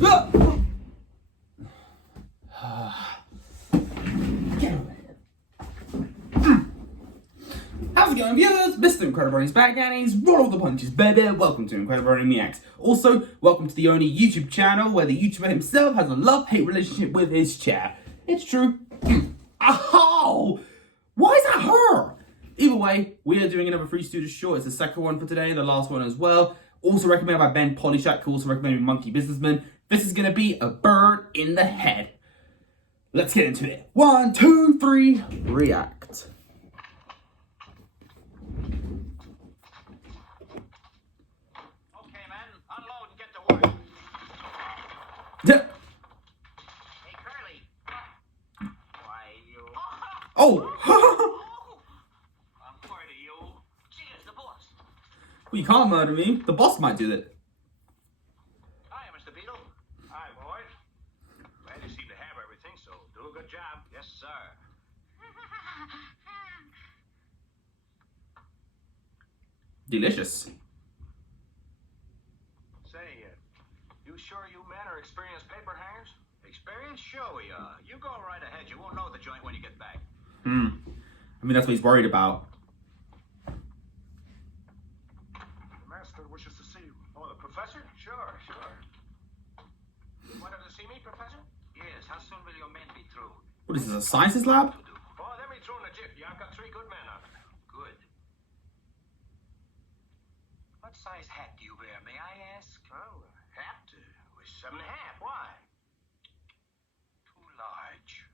How's it going, viewers? Mr. Incredi-Brony's back and he's roll all the punches, baby. Welcome to Incredi-Brony Reacts. Also, welcome to the only YouTube channel where the YouTuber himself has a love-hate relationship with his chair. It's true. Ow! Why is that her? Either way, we are doing another Three Stooges short. It's the second one for today, the last one as well. Also recommended by Ben Polyshack, who also recommended Monkey Businessman. This is going to be a bird in the head. Let's get into it. 1, 2, 3, react. Okay, man, unload and get to work. Yeah. Hey, Curly. Why, you... Oh! I'm worried of you. Cheers, the boss. Well, you can't murder me. The boss might do that. Hi, Mr. Beetle. Hi, boys. Glad you seem to have everything, so do a good job. Yes, sir. Delicious. Say, you sure you men are experienced paper hangers? Experienced? Sure we are. You go right ahead. You won't know the joint when you get back. I mean, that's what he's worried about. The master wishes to see you. Oh, the professor? Sure, sure. You wanted to see me, Professor? Yes. How soon will your men be through? What is this, a sciences lab? Oh, they'll be through in a jiffy. I've got 3 good men on it. Good. What size hat do you wear, may I ask? Oh, hat? Was 7.5. Why? Too large.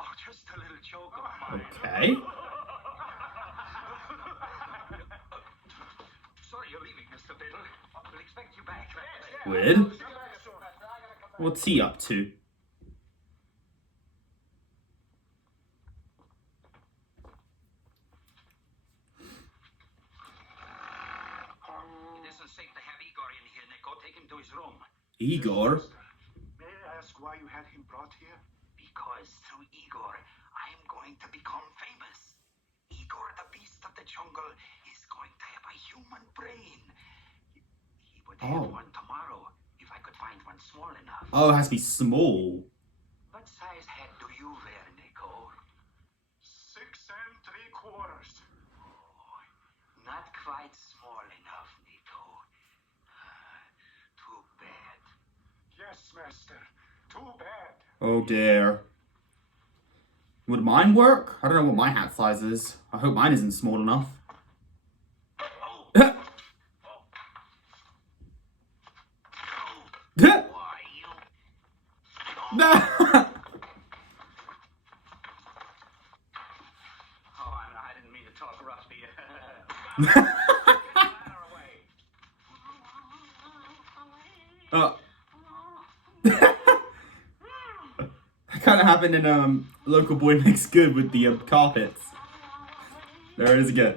Oh, just a little joke of mine. Okay. Sorry you're leaving, Mr. Biddle. We'll expect you back. Weird. What's he up to? It isn't safe to have Igor in here, Nico. Take him to his room. Igor? May I ask why you had him brought here? Because through Igor, I'm going to become famous. Igor, the beast of the jungle, is going to have a human brain. He would have one tomorrow if I could find one small enough. Oh, it has to be small. What size hat do you wear, Nico? 6 3/4. Oh, not quite small enough, Nico. Too bad. Yes, master. Too bad. Oh dear. Would mine work? I don't know what my hat size is. I hope mine isn't small enough. Why, you... Oh, I didn't mean to talk rough to you. Get the ladder away. That kind of happened in Local Boy Makes Good with the carpets. There it is again.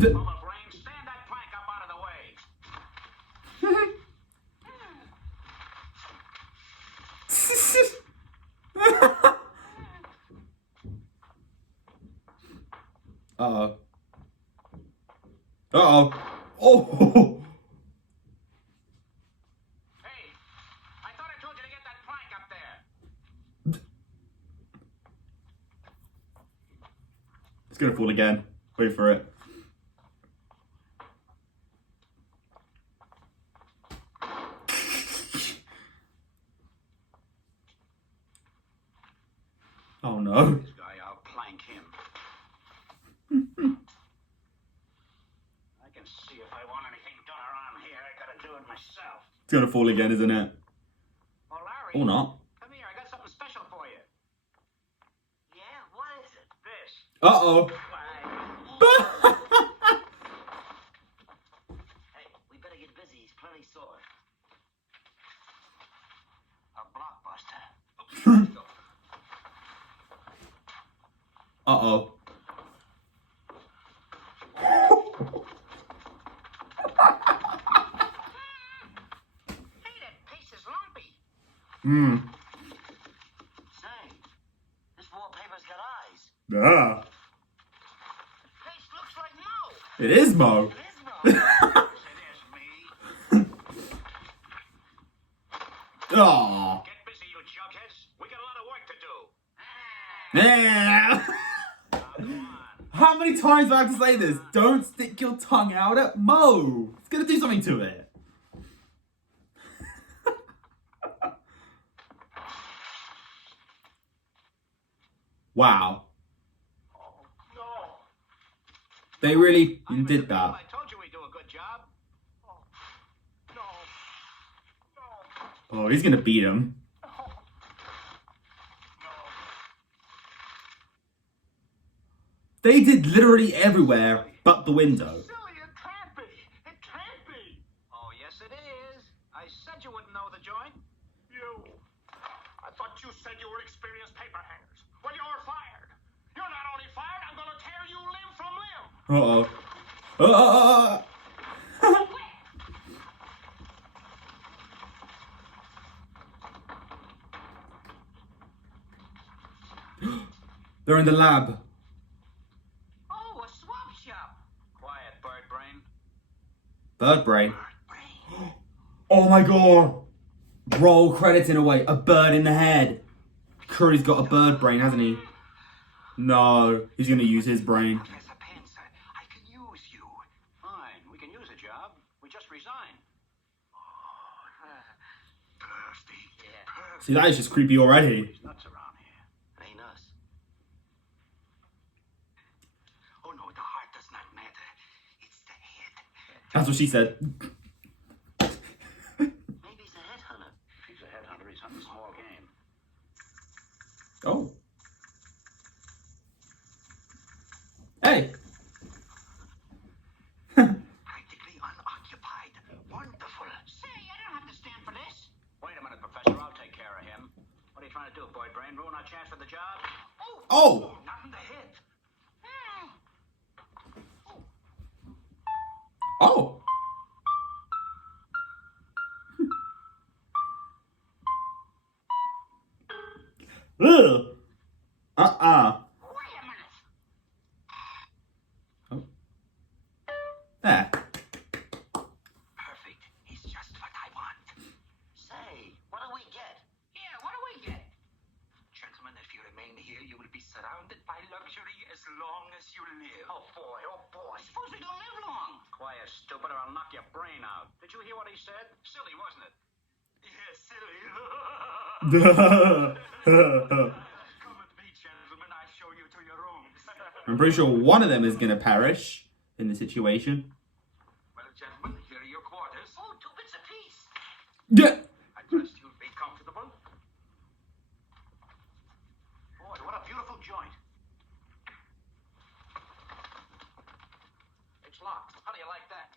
You full of brains, stand that plank up out of the way. Uh-oh. Uh-oh. Oh! Hey, I thought I told you to get that plank up there. It's gonna fall again. Wait for it. Oh no. This guy, I'll plank him. I can see if I want anything done around here, I gotta do it myself. It's gonna fall again, isn't it? Oh, Larry. Or not. Come here, I got something special for you. Yeah, what is it? This. Uh-oh. Hey, we better get busy. He's plenty sore. A blockbuster. Let's go. Uh-oh. Hey, that pace is lumpy. Say, this wallpaper's got eyes. Ah. Pace looks like Mo. It is Mo. It is wrong. It is me. Aww. Get busy, you jugheads. We got a lot of work to do. Yeah. How many times do I have to say this? Don't stick your tongue out at Mo. It's gonna do something to it. Wow. No. They really I'm Mr. did Beale. that. I told you we'd do a good job. No. No. Oh, he's gonna beat him. They did literally everywhere but the window. Silly, it can't be. It can't be. Oh, yes, it is. I said you wouldn't know the joint. You. I thought you said you were experienced paper hangers. Well, you're fired. You're not only fired, I'm going to tear you limb from limb. Uh-oh. They're in the lab. Oh, a swap shop. Quiet, bird brain. Bird brain. Brain. Oh my god. Roll credits in a way. A bird in the head. Curry's got a bird brain, hasn't he? No, he's gonna use his brain. Professor Panzer, I can use you. Fine, we can use a job. We just resign. Thirsty. Yeah. See, that is just creepy already. There's nuts around here. It ain't us. Oh no, the heart does not matter. It's the head. That's what she said. Maybe he's a headhunter. If he's a headhunter, he's hunting small game. Oh. Hey. Practically unoccupied. Wonderful. Say, I don't have to stand for this. Wait a minute, Professor. I'll take care of him. What are you trying to do, boy brain? Ruin our chance for the job? Oh. Not in the head. Oh. Ugh. Uh-uh. Wait a minute. Oh. There. Perfect. He's just what I want. Say, what do we get? Yeah, what do we get? Gentlemen, if you remain here, you will be surrounded by luxury as long as you live. Oh boy, oh boy. Suppose we don't live long. Quiet, stupid, or I'll knock your brain out. Did you hear what he said? Silly, wasn't it? Yeah, silly. Come with me, gentlemen. I'll show you to your rooms. I'm pretty sure one of them is gonna perish in the situation. Well, gentlemen, here are your quarters. Oh, 2 bits apiece. Yeah. I trust you'll be comfortable. Boy, what a beautiful joint. It's locked. How do you like that?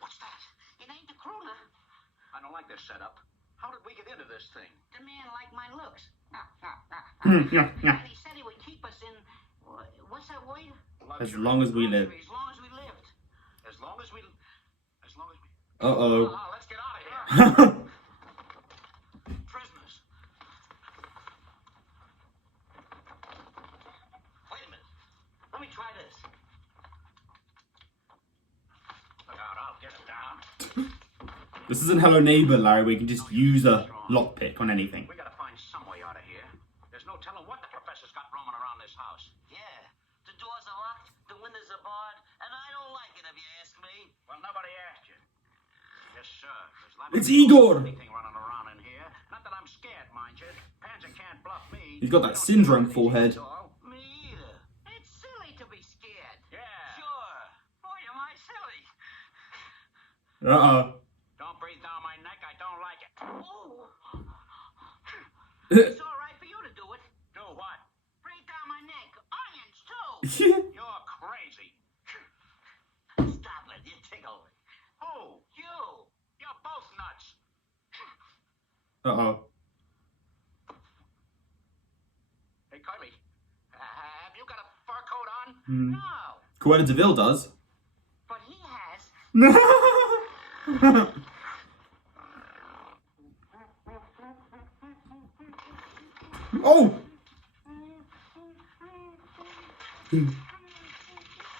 What's that? It ain't the crooner. I don't like this setup. How did we get into this thing? The man liked my looks. Yeah, yeah. And he said he would keep us in. What's that word? As long as we live. As long as we lived. As long as we. Uh-oh. Let's get out of here. Prisoners. Wait a minute. Let me try this. Look out, I'll get it down. This isn't Hello Neighbor, Larry, where you can just use a lockpick on anything. We gotta find some way out of here. There's no telling what the professor's got roaming around this house. Yeah, the doors are locked, the windows are barred, and I don't like it if you ask me. Well, nobody asked you. Yes, sir. It's Igor! Anything running around in here. Not that I'm scared, mind you. Panzer can't bluff me. He's got that syndrome forehead. Me either. It's silly to be scared. Yeah. Sure. Boy, am I silly. Uh-oh. Don't breathe down my neck. I don't like it. Oh. It's all right for you to do it. Do what? Breathe down my neck. Onions, too. You're crazy. Stop it. You tickle me. Who? You. You're both nuts. Uh-oh. Hey, Carly. Have you got a fur coat on? Hmm. No. Cruella DeVille does. But he has. Oh!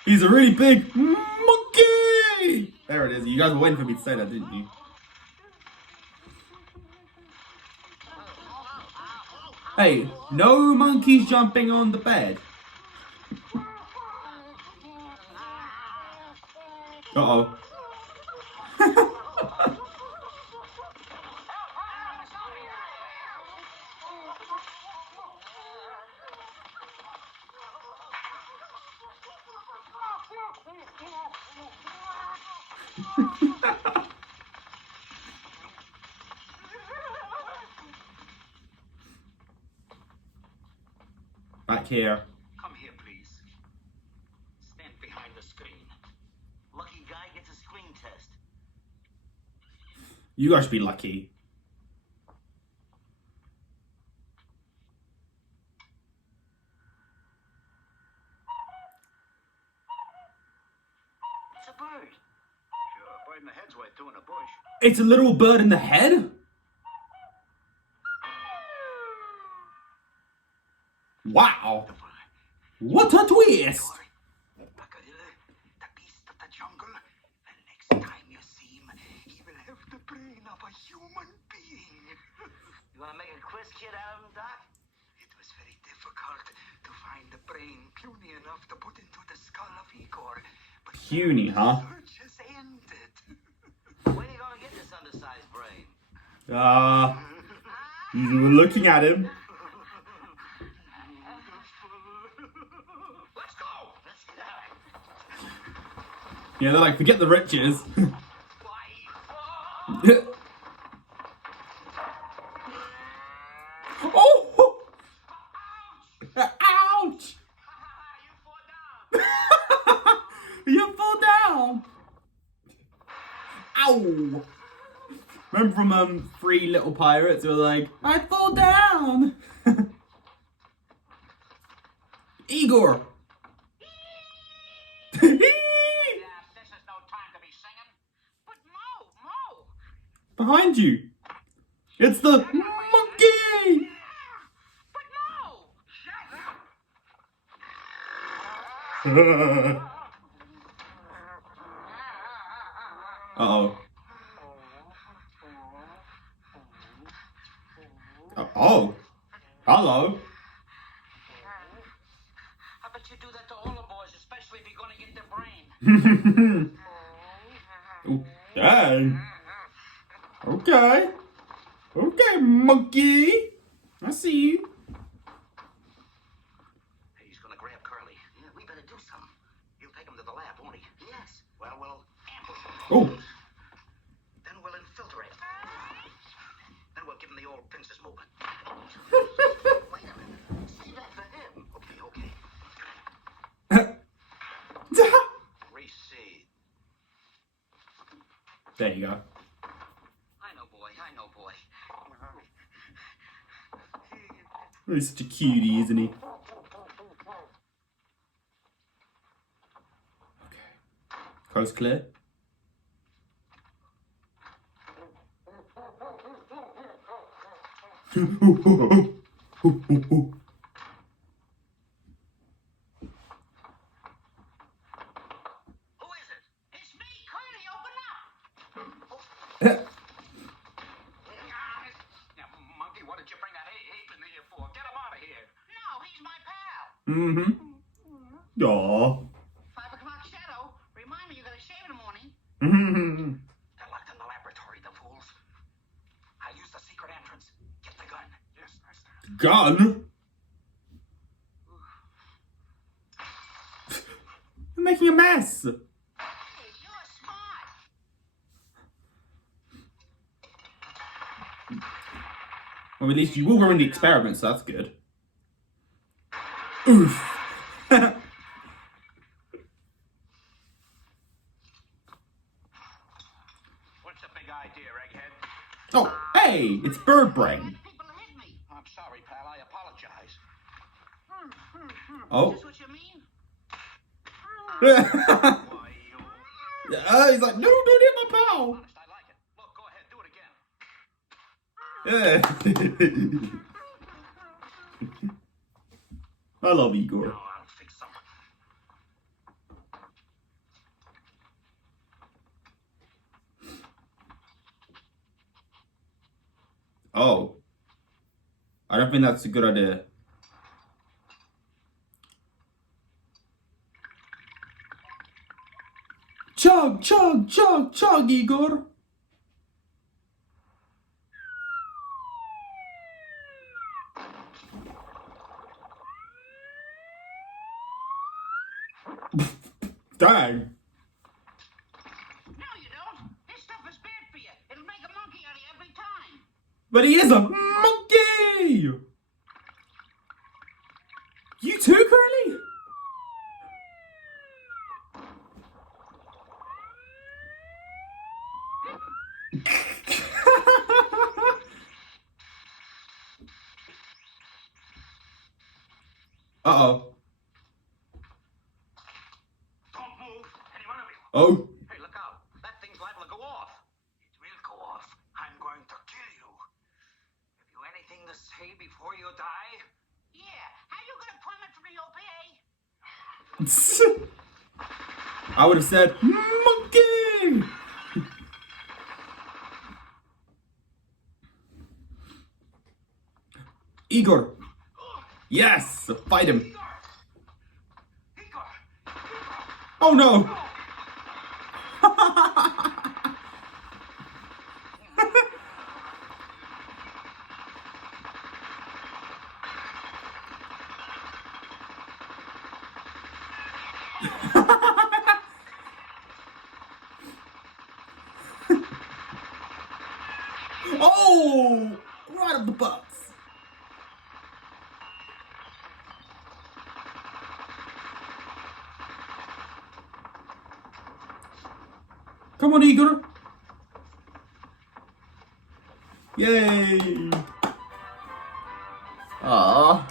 He's a really big monkey! There it is. You guys were waiting for me to say that, didn't you? Hey, no monkeys jumping on the bed. Uh-oh. Back here. Come here, please. Stand behind the screen. Lucky guy gets a screen test. You guys should be lucky. It's a bird. Sure, a bird in the head's worth two in a bush. It's a literal bird in the head? Wow. What a twist! The beast of the jungle. The next time you see him, he will have the brain of a human being. You want to make a quiz kid out of him, Doc? It was very difficult to find the brain puny enough to put into the skull of Igor. But Puny, huh? the search has ended. When are you going to get this undersized brain? He's looking at him. Let's go! Yeah, they're like, forget the riches. Oh! Ouch! You fall down! Ow! Remember from Three Little Pirates who were like, I fall down! Igor! This is no time to be singing. But Mo! Behind you! It's the monkey! But Mo! Shut up! Uh-oh. Oh. Hello. I bet you do that to all the boys, especially if you're gonna get their brain. Oh, dang. Okay. Okay, monkey. I see you. He's gonna grab Curly. Yeah, we better do something. He'll take him to the lab, won't he? Yes. Well, we'll ambush him. Oh. Then we'll infiltrate him. Then we'll give him the old princess movement. Wait a minute. Save that for him. Okay. Reseed. There you go. I know, boy. He's such a cutie, isn't he? Okay. Coast clear. Who is it? It's me, Curly, open up! Now, Monkey, what did you bring that ape in here for? Get him out of here. No, he's my pal. Mm-hmm. Aww. 5 o'clock shadow. Remind me you gotta shave in the morning. Mm-hmm. They're locked in the laboratory, the fools. I'll use the secret entrance. Get the gun. Yes, master. Gun? You're making a mess. Hey, you're smart. Well, at least you will ruin the experiment, so that's good. Oof. What's the big idea, egghead? Oh, hey, it's bird brain. People hit me. I'm sorry, pal. I apologize. Oh. Is this what you mean? Why, you... He's like, no, don't hit my pal. Honest, I like it. Look, go ahead. Do it again. Yeah. I love Igor. Oh, I'll fix something. I don't think that's a good idea. Chug, chug, chug, chug, Igor. Dang. No, you don't. This stuff is bad for you. It'll make a monkey out of you every time. But he is a monkey! You too, Curly? Uh-oh. Don't move. Anyone of you. Oh. Hey, look out. That thing's liable to go off. It will go off. I'm going to kill you. Have you anything to say before you die? Yeah. How you gonna plummet from the OPA? I would have said, monkey! Igor. Yes! Fight him. Igor! Oh no! Oh! Right up the butts. Come on, Igor. Yay! Ah,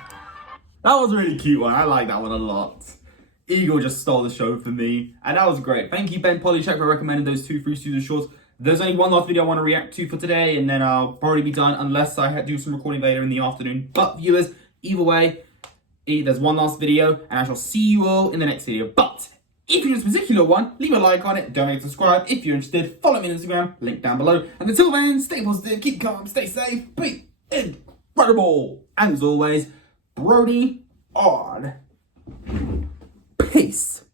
that was a really cute one. I like that one a lot. Igor just stole the show for me, and that was great. Thank you, Ben Polycheck, for recommending those 2 free Stooges shorts. There's only one last video I want to react to for today, and then I'll probably be done unless I do some recording later in the afternoon. But viewers, either way, there's one last video, and I shall see you all in the next video. But if you're in this particular one, leave a like on it, don't forget to subscribe. If you're interested, follow me on Instagram, link down below. And until then, stay positive, keep calm, stay safe, be incredible. And as always, Brony on. Peace.